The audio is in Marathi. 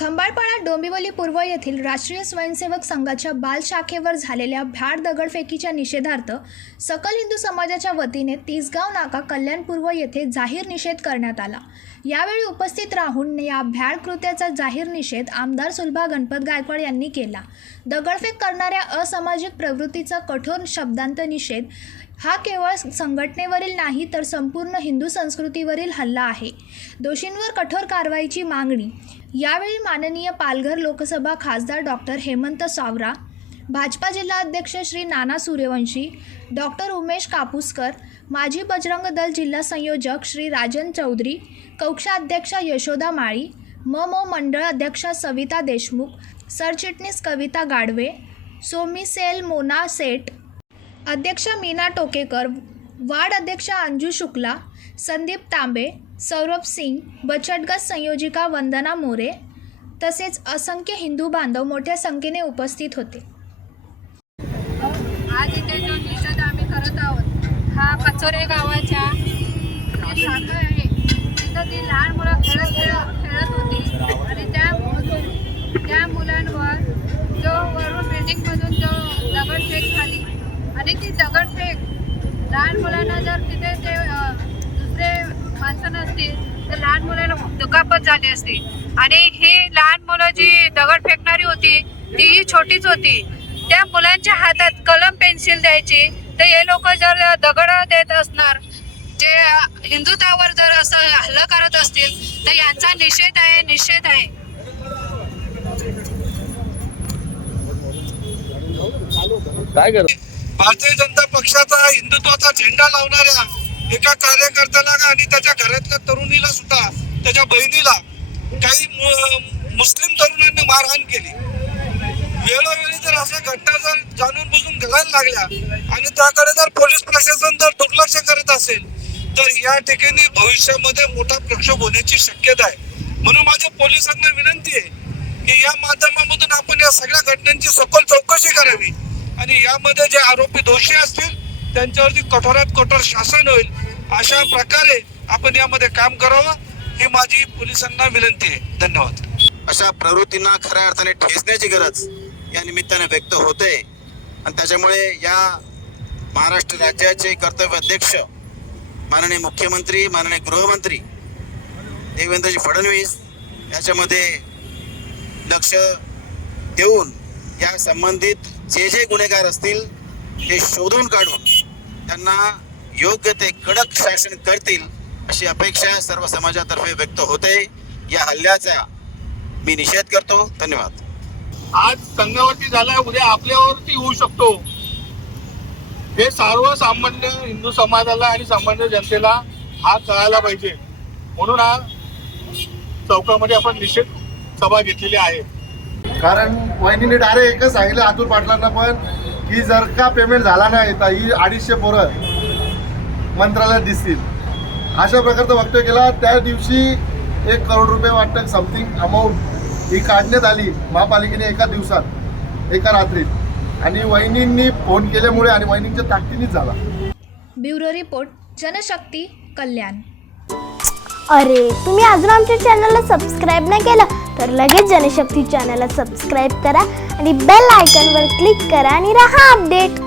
खंबाळपाडा डोंबिवली पूर्व येथील राष्ट्रीय स्वयंसेवक संघाच्या बाल शाखेवर झालेल्या भ्याड दगडफेकीच्या निषेधार्थ सकल हिंदू समाजाच्या वतीने तिसगाव नाका कल्याण पूर्व येथे जाहीर निषेध करण्यात आला. यावेळी उपस्थित राहून या भ्याड कृत्याचा जाहीर निषेध आमदार सुलभा गणपत गायकवाड यांनी केला. दगडफेक करणाऱ्या असामाजिक प्रवृत्तीचा कठोर शब्दांत निषेध हा केवळ संघटनेवरील नाही तर संपूर्ण हिंदू संस्कृतीवरील हल्ला आहे. दोषींवर कठोर कारवाईची मागणी. यावेळी माननीय पालघर लोकसभा खासदार डॉक्टर हेमंत सावरा भाजपा जिल्हा अध्यक्ष श्री नाना सूर्यवंशी डॉक्टर उमेश कापूसकर माजी बजरंग दल जिल्हा संयोजक श्री राजन चौधरी कक्षाध्यक्षा यशोदा माळी म मो मंडळ अध्यक्षा सविता देशमुख सरचिटणीस कविता गाडवे सोमीसेल मोना सेठ अध्यक्ष मीना टोकेकर वार्ड अध्यक्षा अंजू शुक्ला संदीप तांबे सौरभ सिंग बचटगट संयोजिका वंदना मोरे तसेच असंख्य हिंदू बांधव मोठ्या संख्येने उपस्थित होते. हा गावाच्या. शाखा आहे तिथं ती लहान मुलं खेळत खेळत खेळत होती. आणि त्या त्या मुलांवर जो वरून बिल्डिंगमधून जो दगडफेक झाली. आणि ती दगडफेक लहान मुलांना जर तिथे ते दुसरे माणसं नसतील तर लहान मुलांना दुखापत झाली असती. आणि ही लहान मुलं जी दगड फेकणारी होती तीही छोटीच होती. त्या मुलांच्या हातात कलम पेन्सिल द्यायची. तर हे लोक जर दगड देत असणार जे हिंदुत्वावर जर असं हल्ला करत असतील तर यांचा निषेध आहे निषेध आहे. काय करत? भारतीय जनता पक्षाचा हिंदुत्वाचा झेंडा लावणाऱ्या एका कार्यकर्त्याला आणि त्याच्या घरातल्या तरुणीला सुद्धा त्याच्या बहिणीला काही मुस्लिम तरुणांनी मारहाण केली. वेळोवेळी जर अशा घटना जर जाणून बुजून घडायला लागल्या आणि त्याकडे जर पोलीस प्रशासन जर दुर्लक्ष करत असेल तर या ठिकाणी भविष्यामध्ये मोठा प्रक्षोभ होण्याची शक्यता आहे. म्हणून माझ्या पोलिसांना विनंती आहे की या माध्यमामधून आपण या सगळ्या घटनांची सखोल चौकशी करावी. आणि यामध्ये जे आरोपी दोषी असतील त्यांच्यावरती कठोरात कठोर शासन होईल अशा प्रकारे आपण यामध्ये काम करावं ही माझी पोलिसांना विनंती आहे. धन्यवाद. अशा प्रवृत्तींना खऱ्या अर्थाने ठेचण्याची गरज या निमित्ताने व्यक्त होते आणि त्याच्यामुळे या महाराष्ट्र राज्याचे कर्तव्य अध्यक्ष माननीय मुख्यमंत्री माननीय गृहमंत्री देवेंद्रजी फडणवीस याच्यामध्ये लक्ष देऊन या संबंधित जे जे गुन्हेगार असतील ते शोधून काढून त्यांना योग्य ते कडक शासन करतील अशी अपेक्षा सर्व समाजातर्फे व्यक्त होते. या हल्ल्याचा मी निषेध करतो. धन्यवाद. आज संघावरती झाला उद्या आपल्यावरती होऊ शकतो. हे सर्वसामान्य हिंदू समाजाला आणि सामान्य जनतेला हा कळायला पाहिजे. म्हणून हा चौकामध्ये आपण निषेध सभा घेतलेली आहे. कारण वहिनीने डायरेक्ट एकच सांगितलं अतुल पाटलांना पण की जर का पेमेंट झाला नाही तर ही अडीचशे पोरं मंत्रालयात दिसतील. अशा प्रकारचं वक्तव्य केला. त्या दिवशी एक करोड रुपये वाटतं समथिंग अमाऊंट ही काढण्यात आली महापालिकेने एका दिवसात एका रात्रीत. आणि वहिनींनी फोन केल्यामुळे आणि वहिनींच्या ताकदीनेच झाला. Bureau report Janshakti Kalyan. अरे तुम्ही अजून आमच्या चॅनलला सबस्क्राईब नाही केलं तर लगेच जनशक्ती चॅनलला सबस्क्राईब करा आणि बेल आयकॉनवर क्लिक करा आणि राहा अपडेट